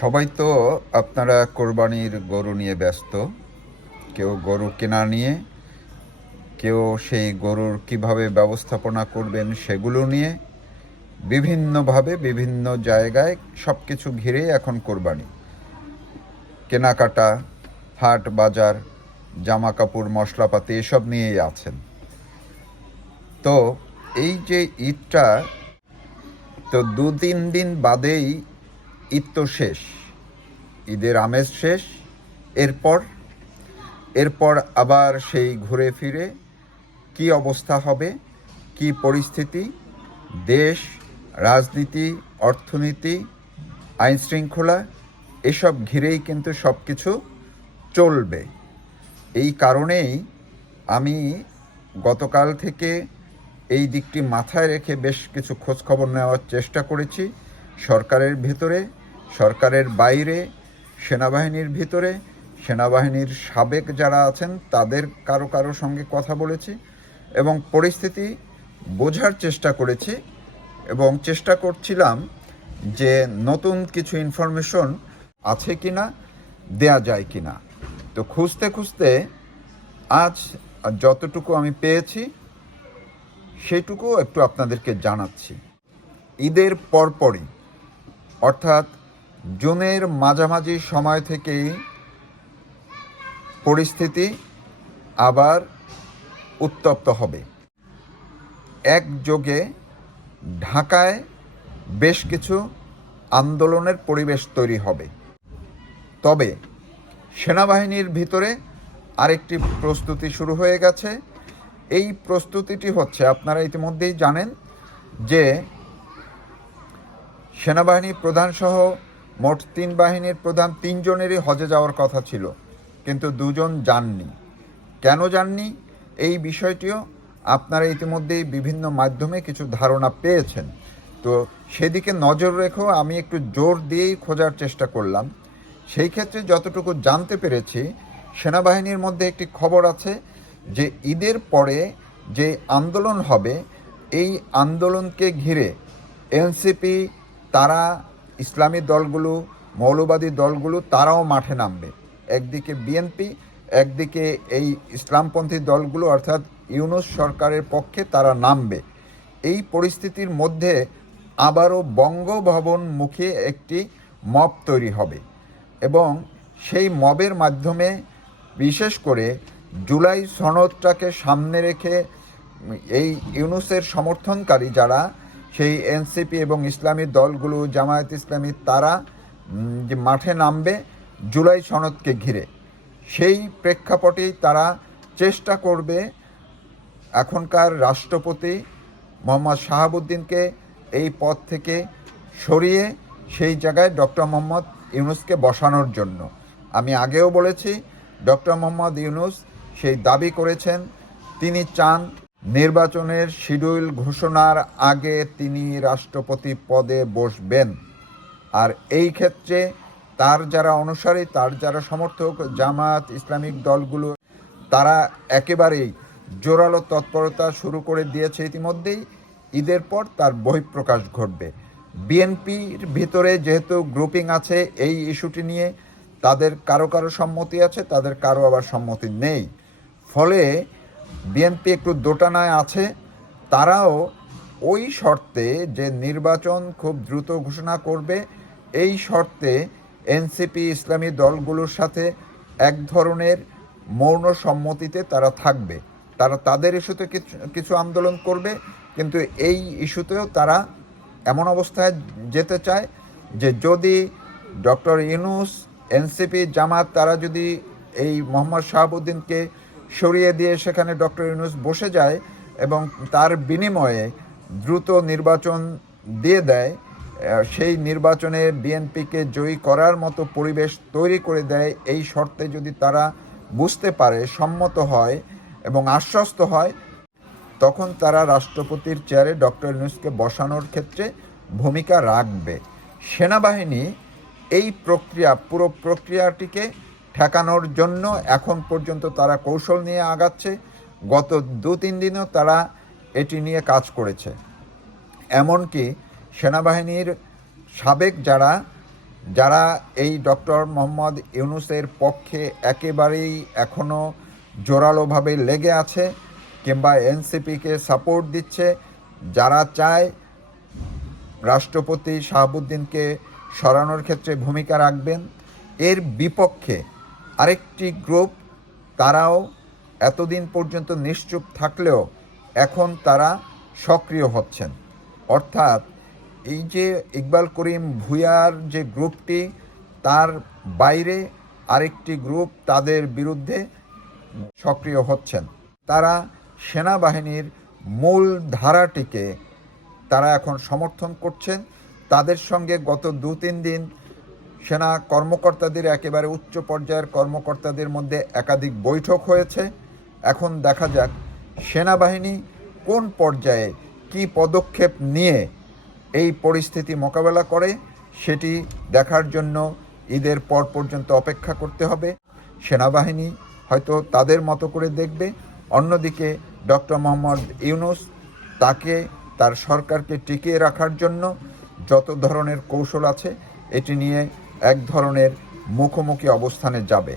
সবাই তো আপনারা কোরবানির গরু নিয়ে ব্যস্ত। কেউ গরু কেনা নিয়ে, কেউ সেই গরুর কীভাবে ব্যবস্থাপনা করবেন সেগুলো নিয়ে বিভিন্নভাবে বিভিন্ন জায়গায় সব কিছু ঘিরেই এখন কোরবানি। কেনাকাটা, হাট, বাজার জামা কাপড় মশলাপাতি এসব নিয়েই আছেন। তো এই যে ঈদটা, তো দু তিন দিন বাদেই ঈদ তো শেষ, ঈদের আমেজ শেষ, এরপর এরপর আবার সেই ঘুরে ফিরে কি অবস্থা হবে, কি পরিস্থিতি, দেশ, রাজনীতি, অর্থনীতি, আইন শৃঙ্খলা, এসব ঘিরেই কিন্তু সব কিছু চলবে। এই কারণেই আমি গতকাল থেকে এই দিকটি মাথায় রেখে বেশ কিছু খোঁজখবর নেওয়ার চেষ্টা করেছি সরকারের ভেতরে সরকারের বাইরে, সেনাবাহিনীর ভিতরে, সেনাবাহিনীর সাবেক যারা আছেন, তাদের কারও কারও সঙ্গে কথা বলেছি এবং পরিস্থিতি বোঝার চেষ্টা করেছি এবং চেষ্টা করছিলাম যে নতুন কিছু ইনফরমেশন আছে কি না দেয়া যায় কি না তো খুঁজতে খুঁজতে আজ যতটুকু আমি পেয়েছি, সেটুকু একটু আপনাদেরকে জানাচ্ছি। ঈদের পরপরই, অর্থাৎ জুনের মাঝামাঝি সময় থেকেই পরিস্থিতি আবার উত্তপ্ত হবে। একযোগে ঢাকায় বেশ কিছু আন্দোলনের পরিবেশ তৈরি হবে। তবে সেনাবাহিনীর ভিতরে আরেকটি প্রস্তুতি শুরু হয়ে গেছে। এই প্রস্তুতিটি হচ্ছে, আপনারা ইতিমধ্যেই জানেন যে সেনাবাহিনী প্রধানসহ মোট তিন বাহিনীর প্রধান তিনজনেরই হজে যাওয়ার কথা ছিল, কিন্তু দুজন যাননি। কেন যাননি? এই বিষয়টিও আপনারা ইতিমধ্যেই বিভিন্ন মাধ্যমে কিছু ধারণা পেয়েছেন। তো সেদিকে নজর রেখেও আমি একটু জোর দিয়েই খোঁজার চেষ্টা করলাম। সেই ক্ষেত্রে যতটুকু জানতে পেরেছি, সেনাবাহিনীর মধ্যে একটি খবর আছে যে ঈদের পরে যে আন্দোলন হবে, এই আন্দোলনকে ঘিরে এনসিপি, তারা ইসলামী দলগুলো, মৌলবাদী দলগুলো, তারাও মাঠে নামবে। একদিকে বিএনপি একদিকে এই ইসলামপন্থী দলগুলো, অর্থাৎ ইউনুস সরকারের পক্ষে তারা নামবে। এই পরিস্থিতির মধ্যে আবারও বঙ্গভবন মুখে একটি মব তৈরি হবে এবং সেই মবের মাধ্যমে বিশেষ করে জুলাই সনদটাকে সামনে রেখে এই ইউনুসের সমর্থনকারী যারা সেই এনসিপি এবং ইসলামী দলগুলো জামায়াত ইসলামী তারা যে মাঠে নামবে জুলাই সনদকে ঘিরে। সেই প্রেক্ষাপটেই তারা চেষ্টা করবে এখনকার রাষ্ট্রপতি মোহাম্মদ শাহাবুদ্দিনকে এই পদ থেকে সরিয়ে সেই জায়গায় ডক্টর মোহাম্মদ ইউনুসকে বসানোর জন্য। আমি আগেও বলেছি, ডক্টর মোহাম্মদ ইউনুস সেই দাবি করেছেন, তিনি চান নির্বাচনের শিডিউল ঘোষণার আগে তিনি রাষ্ট্রপতি পদে বসবেন। আর এই ক্ষেত্রে তার যারা অনুসারী, তার যারা সমর্থক জামাত ইসলামিক দলগুলো, তারা একেবারেই জোরালো তৎপরতা শুরু করে দিয়েছে ইতিমধ্যেই। ঈদের পর তার বহিঃপ্রকাশ ঘটবে। বিএনপির ভিতরে যেহেতু গ্রুপিং আছে এই ইস্যুটি নিয়ে, তাদের কারও কারও সম্মতি আছে, তাদের কারও আবার সম্মতি নেই। ফলে বিএনপি একটু দোটানায় আছে, তারাও ওই শর্তে যে নির্বাচন খুব দ্রুত ঘোষণা করবে, এই শর্তে এনসিপি ইসলামী দলগুলোর সাথে এক ধরনের মৌন সম্মতিতে তারা থাকবে। তারা তাদের ইস্যুতে কিছু কিছু আন্দোলন করবে, কিন্তু এই ইস্যুতেও তারা এমন অবস্থায় যেতে চায় যে যদি ডক্টর ইউনুস, এনসিপি, জামাত, তারা যদি এই মোহাম্মদ শাহাবুদ্দিনকে সরিয়ে দিয়ে সেখানে ডক্টর ইউনুস বসে যায় এবং তার বিনিময়ে দ্রুত নির্বাচন দিয়ে দেয়। সেই নির্বাচনে বিএনপিকে জয়ী করার মতো পরিবেশ তৈরি করে দেয়। এই শর্তে যদি তারা বুঝতে পারে, সম্মত হয় এবং আশ্বস্ত হয়, তখন তারা রাষ্ট্রপতির চেয়ারে ডক্টর ইউনুসকে বসানোর ক্ষেত্রে ভূমিকা রাখবে। সেনাবাহিনী এই প্রক্রিয়া, পুরো প্রক্রিয়াটিকে ঠেকানোর জন্য এখন পর্যন্ত তারা কৌশল নিয়ে আগাচ্ছে। গত দু তিন দিনও তারা এটি নিয়ে কাজ করেছে। এমনকি সেনাবাহিনীর সাবেক যারা যারা এই ডক্টর মোহাম্মদ ইউনুসের পক্ষে একেবারেই এখনও জোরালোভাবে লেগে আছে কিংবা এনসিপিকে সাপোর্ট দিচ্ছে, যারা চায় রাষ্ট্রপতি শাহাবুদ্দিনকে সরানোর ক্ষেত্রে ভূমিকা রাখবেন, এর বিপক্ষে আরেকটি গ্রুপ, তারাও এতদিন পর্যন্ত নিশ্চুপ থাকলেও এখন তারা সক্রিয় হচ্ছেন। অর্থাৎ এই যে ইকবাল করিম ভুঁইয়ার যে গ্রুপটি, তার বাইরে আরেকটি গ্রুপ তাদের বিরুদ্ধে সক্রিয় হচ্ছেন। তারা সেনাবাহিনীর মূল ধারাটিকে তারা এখন সমর্থন করছেন। তাদের সঙ্গে গত দু তিন দিন সেনা কর্মকর্তাদের একেবারে উচ্চ পর্যায়ের কর্মকর্তাদের মধ্যে একাধিক বৈঠক হয়েছে। এখন দেখা যাক সেনাবাহিনী কোন পর্যায়ে কি পদক্ষেপ নিয়ে এই পরিস্থিতি মোকাবেলা করে, সেটি দেখার জন্য ঈদের পর পর্যন্ত অপেক্ষা করতে হবে। সেনাবাহিনী হয়তো তাদের মতো করে দেখবে। অন্যদিকে ডক্টর মোহাম্মদ ইউনুস তাকে তার সরকারকে টিকিয়ে রাখার জন্য যত ধরনের কৌশল আছে, এটি নিয়ে এক ধরনের মুখোমুখি অবস্থানে যাবে।